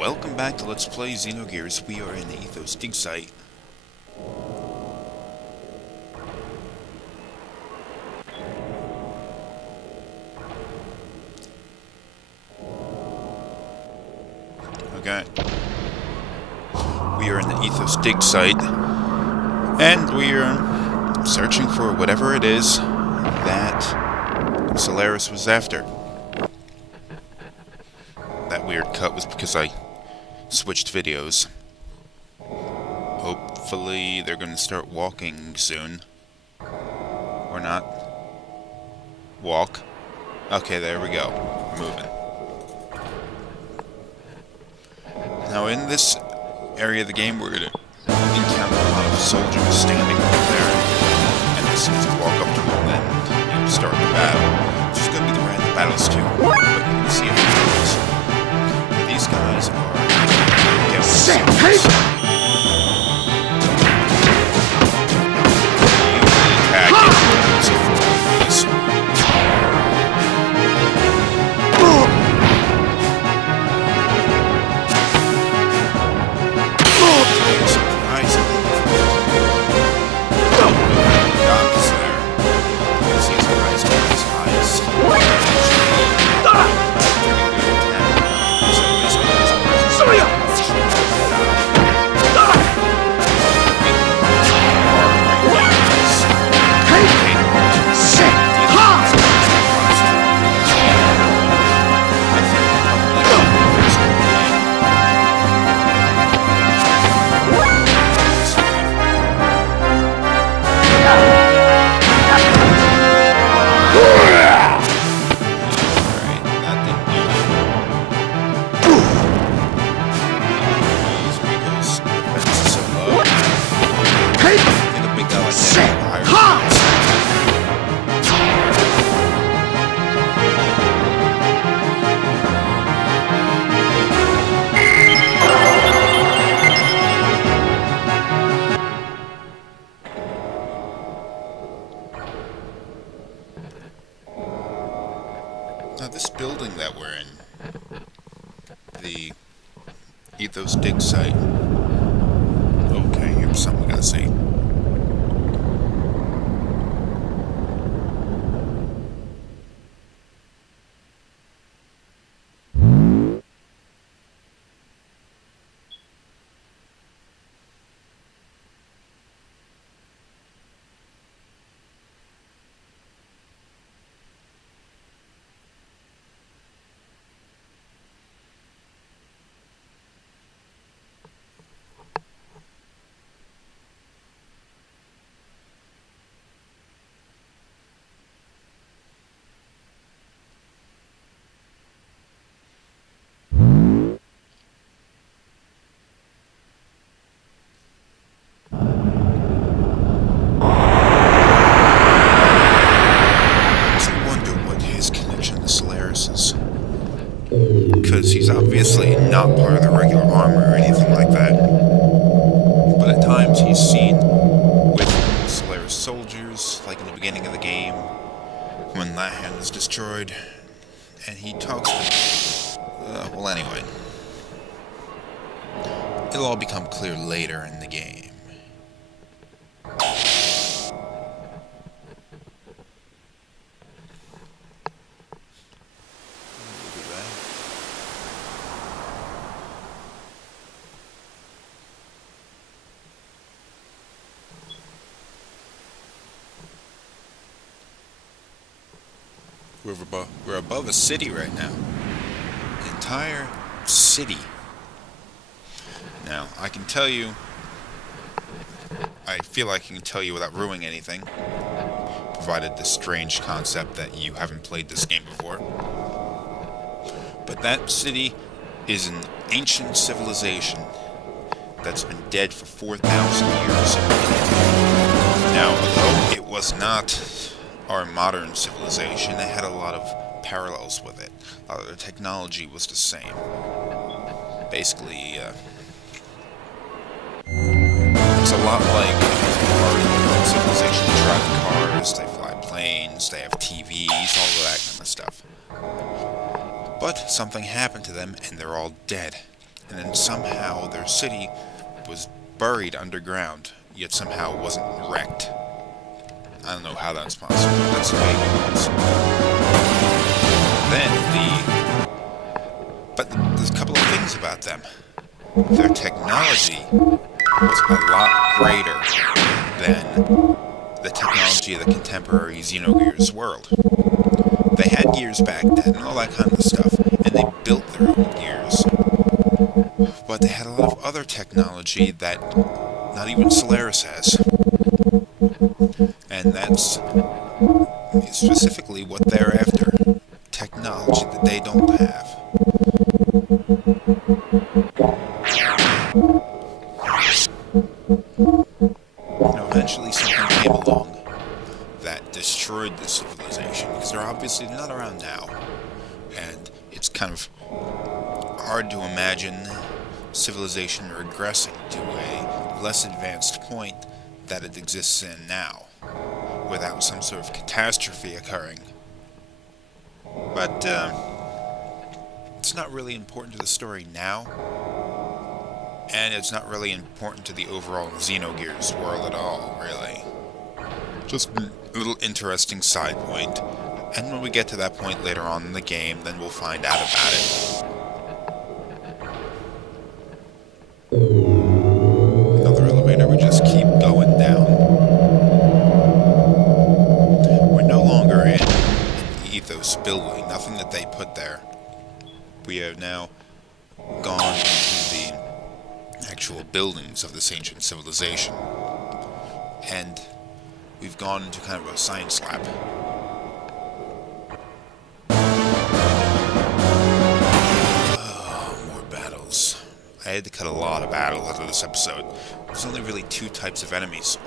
Welcome back to Let's Play Xenogears. We are in the Ethos dig site. Okay. We are in the Ethos dig site, and we are searching for whatever it is that Solaris was after. That weird cut was because I switched videos. Hopefully they're going to start walking soon. Or not. Walk. Okay, there we go. Moving. Now in this area of the game we're going to encounter a lot of soldiers standing right there. And as soon as you walk up to them, then you start the battle. Which is going to be the random battles too. But you can see a few of those. These guys are Now this building that we're in, the Ethos dig site. Okay, here's something we gotta see. Because he's obviously not part of the regular army or anything like that. But at times he's seen with Solaris soldiers, like in the beginning of the game, when that hand is destroyed, and he talks to well anyway. It'll all become clear later in the game. We're above a city right now. An entire city. Now, I can tell you... I feel like I can tell you without ruining anything, provided the strange concept that you haven't played this game before. But that city is an ancient civilization that's been dead for 4,000 years. Now, although it was not our modern civilization, it had a lot of parallels with it. A lot of the technology was the same. Basically, it's a lot like our civilization. They drive cars, they fly planes, they have TVs, all of that kind of stuff. But something happened to them, and they're all dead. and then somehow their city was buried underground, yet somehow wasn't wrecked. I don't know how that's possible, but that's the way it was. But there's a couple of things about them. Their technology was a lot greater than the technology of the contemporary Xenogears world. They had gears back then and all that kind of stuff, and they built their own gears. But they had a lot of other technology that not even Solaris has. And that's specifically what they're after. Technology that they don't have. Eventually something came along that destroyed the civilization, because they're obviously not around now. And it's kind of hard to imagine civilization regressing to a less advanced point that it exists in now, without some sort of catastrophe occurring. But, it's not really important to the story now, and it's not really important to the overall Xenogears world at all, really. Just a little interesting side point, and when we get to that point later on in the game, then we'll find out about it. Another elevator, we just keep going down. We're no longer in an Ethos building, nothing that they put there. We have now gone into the actual buildings of this ancient civilization. And we've gone into kind of a science lab. Oh, more battles. I had to cut a lot of battles out of this episode. There's only really two types of enemies.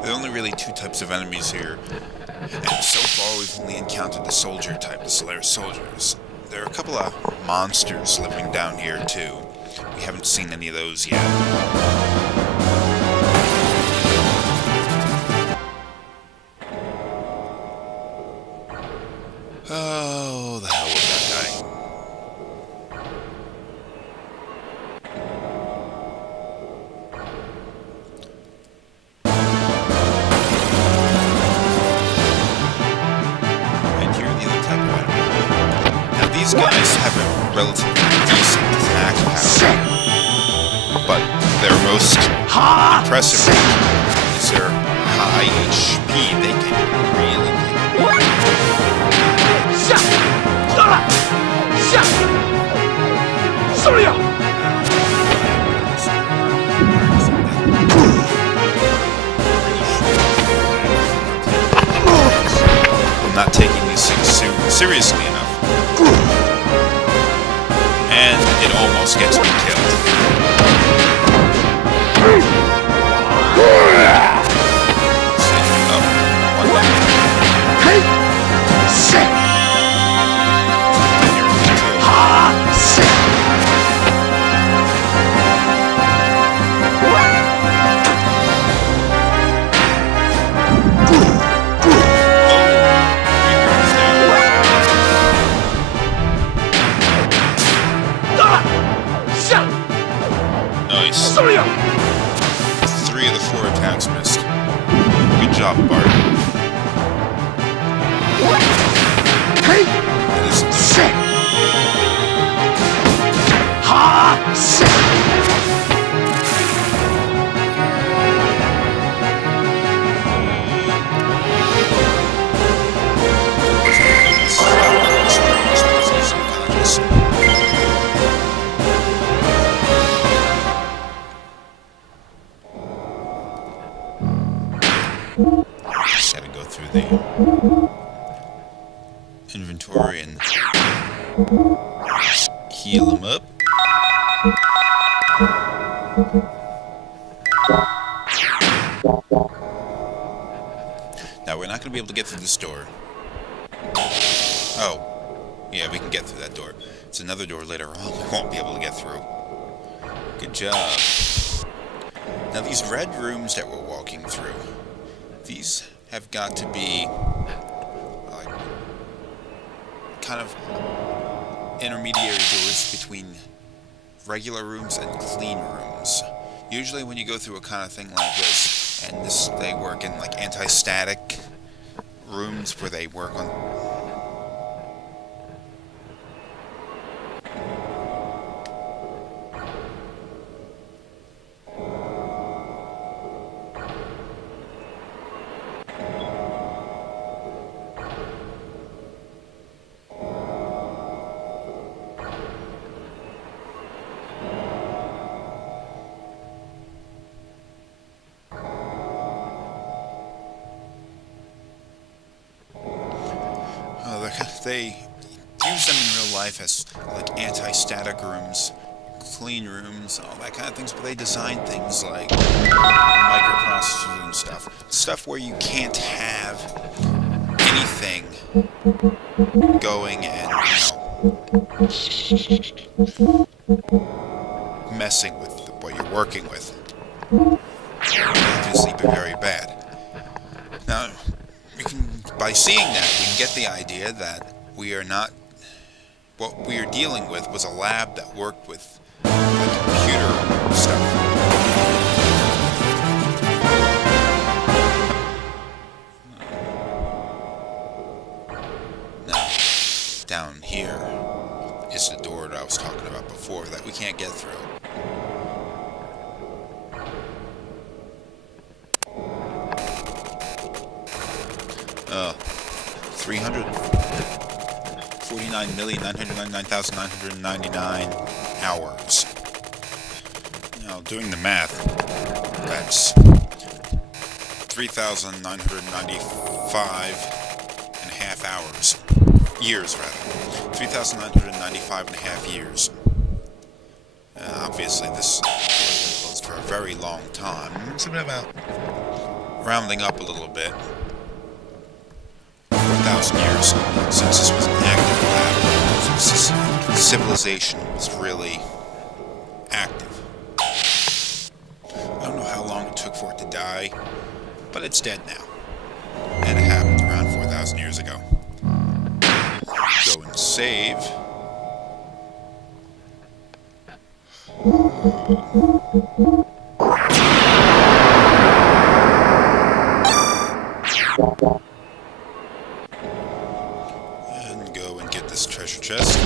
There are only really two types of enemies here, and so far we've only encountered the soldier type, the Solaris soldiers. There are a couple of monsters living down here too. We haven't seen any of those yet. Oh, the hell was that guy? These guys have a relatively decent attack power, but their most impressive is their high HP. They can really I'm not taking these things seriously enough. And it almost gets me killed. Nice. 3 of the 4 attacks missed. Good job, Bart. That is sick. Gotta go through the inventory and heal him up. Now we're not gonna be able to get through this door. Oh. Yeah, we can get through that door. It's another door later on we won't be able to get through. Good job. Now these red rooms that we're walking through, these have got to be like kind of intermediary doors between regular rooms and clean rooms. Usually when you go through a kind of thing like this, and they work in like anti-static rooms where they work on they use them in real life as like anti-static rooms, clean rooms, all that kind of things, but they design things like microprocessors and stuff where you can't have anything going and, messing with what you're working with. Obviously, be very bad. Now, by seeing that, we can get the idea that we are not... What we are dealing with was a lab that worked with like, computer stuff. Now, down here is the door that I was talking about before that we can't get through. Uh, 349,999,999 hours. Now, doing the math, that's 3,995 and a half hours. Years, rather. 3,995 and a half years. Obviously, this was closed for a very long time. It's about rounding up a little bit. 4,000 years since this was an active lab. Civilization was really active. I don't know how long it took for it to die, but it's dead now. And it happened around 4,000 years ago. Go and save. And go and get this treasure chest.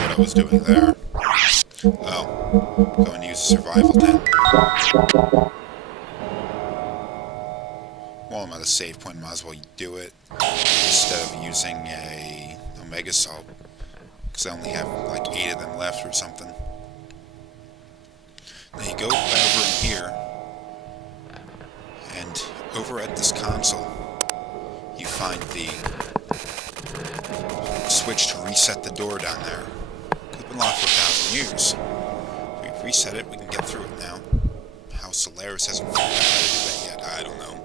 What I was doing there. Oh, go and use a survival tent. While I'm at a save point, might as well do it instead of using a Omega Salt, because I only have like 8 of them left or something. Now you go over in here, and over at this console, you find the switch to reset the door down there. It's been locked for 1,000 years. If we reset it, we can get through it now. How Solaris hasn't figured out how to do that yet, I don't know.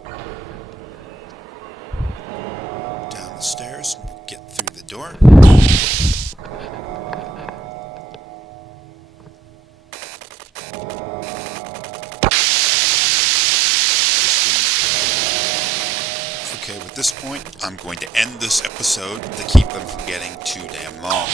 Down the stairs, get through the door. Okay, at this point, I'm going to end this episode to keep them from getting too damn long.